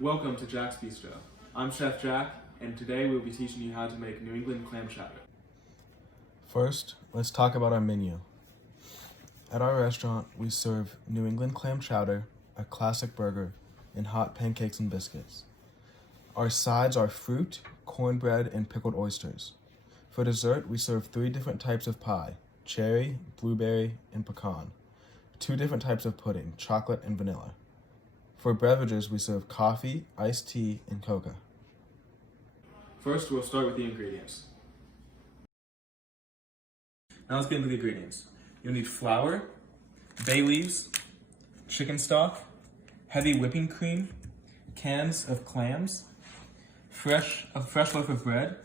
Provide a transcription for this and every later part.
Welcome to Jack's Bistro. I'm Chef Jack, and today we'll be teaching you how to make New England clam chowder. First, let's talk about our menu. At our restaurant, we serve New England clam chowder, a classic burger, and hot pancakes and biscuits. Our sides are fruit, cornbread, and pickled oysters. For dessert, we serve 3 different types of pie: cherry, blueberry, and pecan. 2 different types of pudding, chocolate and vanilla. For beverages, we serve coffee, iced tea, and coca. First, we'll start with the ingredients. Now let's get into the ingredients. You'll need flour, bay leaves, chicken stock, heavy whipping cream, cans of clams, a fresh loaf of bread,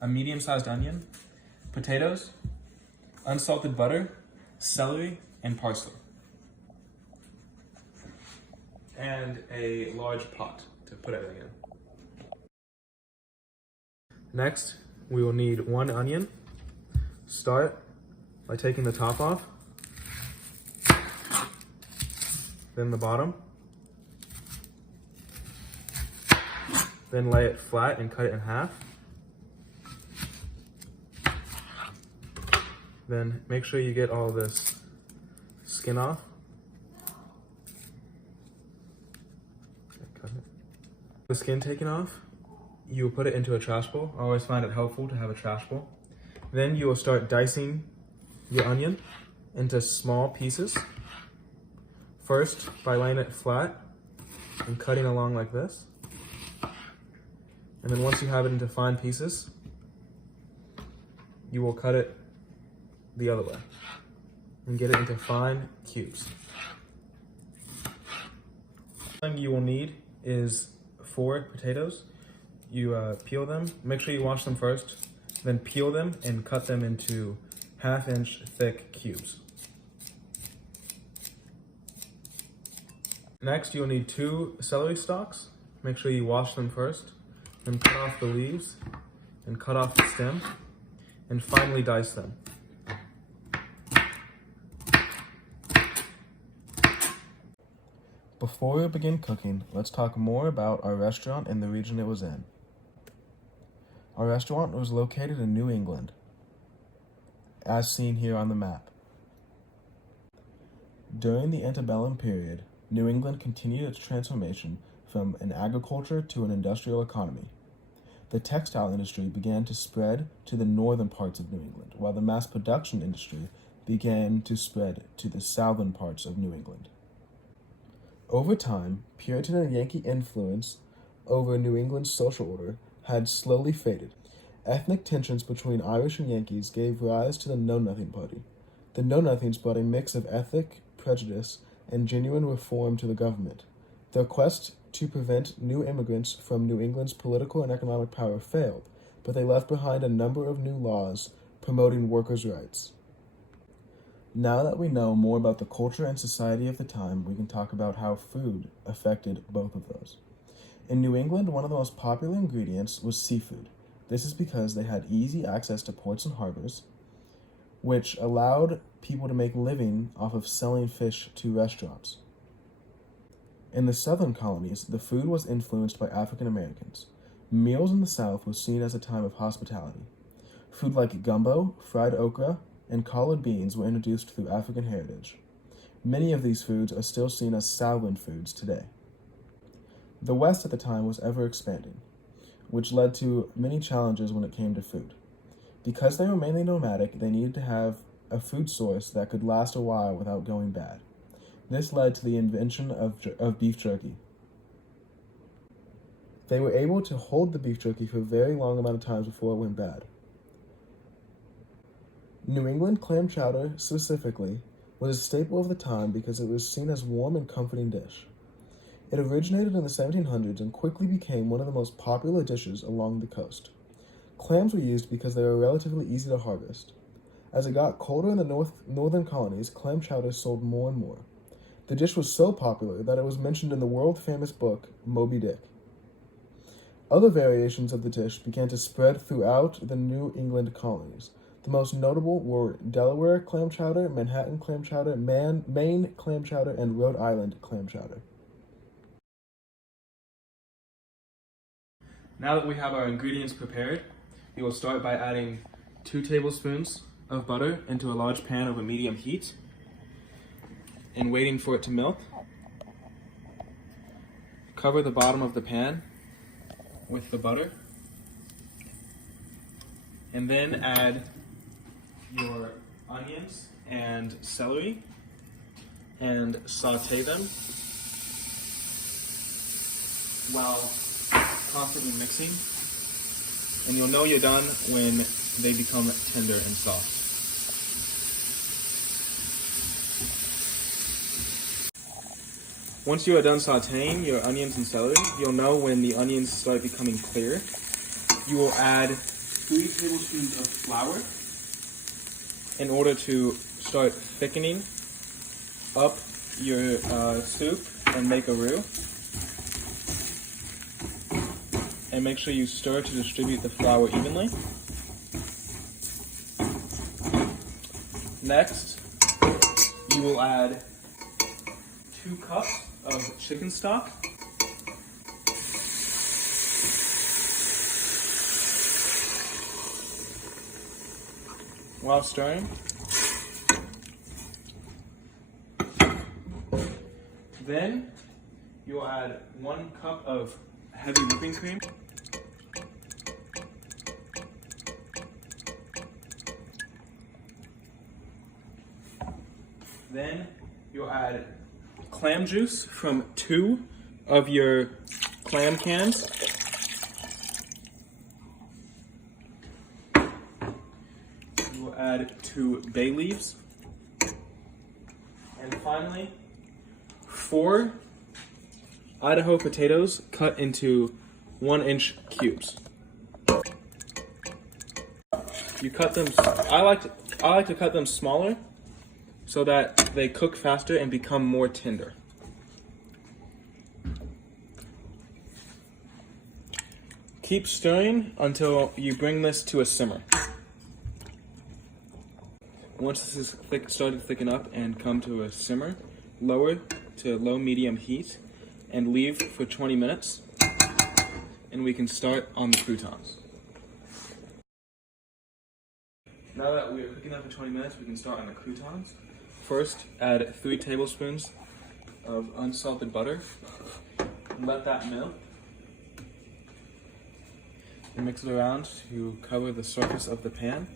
a medium-sized onion, potatoes, unsalted butter, celery, and parsley. And a large pot to put everything in. Next, we will need 1 onion. Start by taking the top off, then the bottom, then lay it flat and cut it in half. Then make sure you get all this skin off. The skin taken off, you will put it into a trash bowl. I always find it helpful to have a trash bowl. Then you will start dicing your onion into small pieces. First, by laying it flat and cutting along like this. And then once you have it into fine pieces, you will cut it the other way and get it into fine cubes. The thing you will need is 4 potatoes. You peel them, make sure you wash them first, then peel them and cut them into 1/2 inch thick cubes. Next, you'll need 2 celery stalks. Make sure you wash them first, then cut off the leaves and cut off the stem, and finally dice them. Before we begin cooking, let's talk more about our restaurant and the region it was in. Our restaurant was located in New England, as seen here on the map. During the antebellum period, New England continued its transformation from an agriculture to an industrial economy. The textile industry began to spread to the northern parts of New England, while the mass production industry began to spread to the southern parts of New England. Over time, Puritan and Yankee influence over New England's social order had slowly faded. Ethnic tensions between Irish and Yankees gave rise to the Know-Nothing Party. The Know-Nothings brought a mix of ethnic prejudice and genuine reform to the government. Their quest to prevent new immigrants from New England's political and economic power failed, but they left behind a number of new laws promoting workers' rights. Now that we know more about the culture and society of the time, we can talk about how food affected both of those. In New England, one of the most popular ingredients was seafood. This is because they had easy access to ports and harbors, which allowed people to make a living off of selling fish to restaurants. In the southern colonies, the food was influenced by African Americans. Meals in the South was seen as a time of hospitality. Food like gumbo, fried okra, and collard beans were introduced through African heritage. Many of these foods are still seen as Southern foods today. The West at the time was ever expanding, which led to many challenges when it came to food. Because they were mainly nomadic, they needed to have a food source that could last a while without going bad. This led to the invention of beef jerky. They were able to hold the beef jerky for a very long amount of times before it went bad. New England clam chowder, specifically, was a staple of the time because it was seen as a warm and comforting dish. It originated in the 1700s and quickly became one of the most popular dishes along the coast. Clams were used because they were relatively easy to harvest. As it got colder in the northern colonies, clam chowder sold more and more. The dish was so popular that it was mentioned in the world-famous book, Moby Dick. Other variations of the dish began to spread throughout the New England colonies. The most notable were Delaware clam chowder, Manhattan clam chowder, Maine clam chowder, and Rhode Island clam chowder. Now that we have our ingredients prepared, we will start by adding 2 tablespoons of butter into a large pan over medium heat and waiting for it to melt. Cover the bottom of the pan with the butter and then add your onions and celery and saute them while constantly mixing, and you'll know you're done when they become tender and soft. Once you are done sauteing your onions and celery, you'll know when the onions start becoming clear. You will add 3 tablespoons of flour in order to start thickening up your soup and make a roux. And make sure you stir to distribute the flour evenly. Next, you will add 2 cups of chicken stock. While stirring, then you will add 1 cup of heavy whipping cream. Then you'll add clam juice from 2 of your clam cans. You will add 2 bay leaves. And finally, 4 Idaho potatoes cut into 1-inch cubes. You cut them, I like to cut them smaller so that they cook faster and become more tender. Keep stirring until you bring this to a simmer. Once this is started to thicken up and come to a simmer, lower to low-medium heat and leave for 20 minutes, and we can start on the croutons. Now that we are cooking that for 20 minutes, we can start on the croutons. First, add 3 tablespoons of unsalted butter. Let that melt. And mix it around to cover the surface of the pan.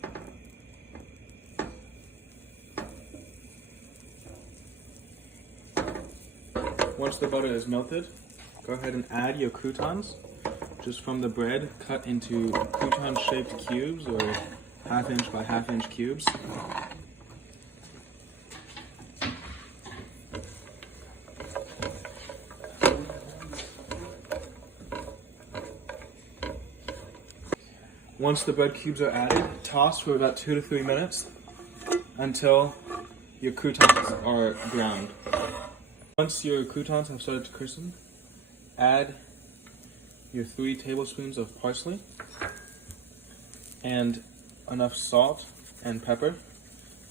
Once the butter is melted, go ahead and add your croutons just from the bread, cut into crouton-shaped cubes or 1/2-inch by 1/2-inch cubes. Once the bread cubes are added, toss for about 2 to 3 minutes until your croutons are browned. Once your croutons have started to crisp, add your 3 tablespoons of parsley and enough salt and pepper,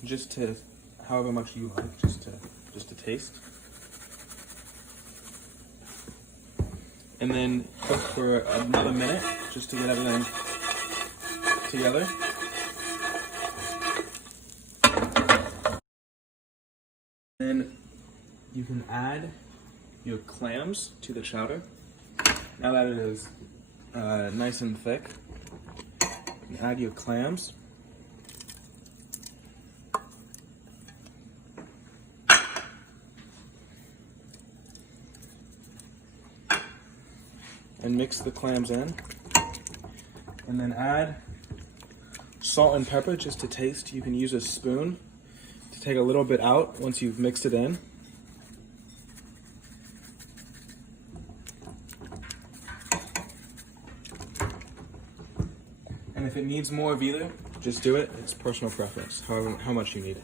just to however much you like, just to taste. And then cook for another minute just to get everything together. Then you can add your clams to the chowder. Now that it is nice and thick, you add your clams. And mix the clams in. And then add salt and pepper just to taste. You can use a spoon to take a little bit out once you've mixed it in. And if it needs more of either, just do it. It's personal preference, how much you need.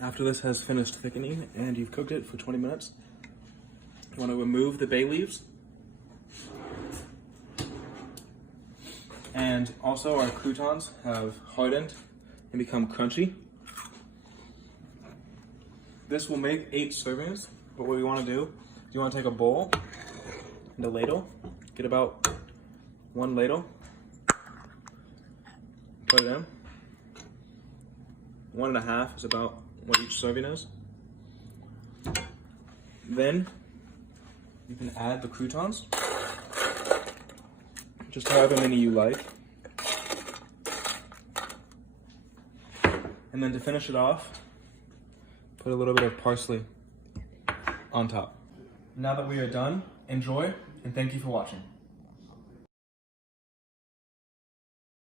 After this has finished thickening and you've cooked it for 20 minutes, you want to remove the bay leaves. And also our croutons have hardened and become crunchy. This will make 8 servings But what we want to do is you want to take a bowl and a ladle, get about 1 ladle, put it in. 1.5 is about what each serving is. Then you can add the croutons, just however many you like. And then to finish it off, put a little bit of parsley on top. Now that we are done, enjoy and thank you for watching.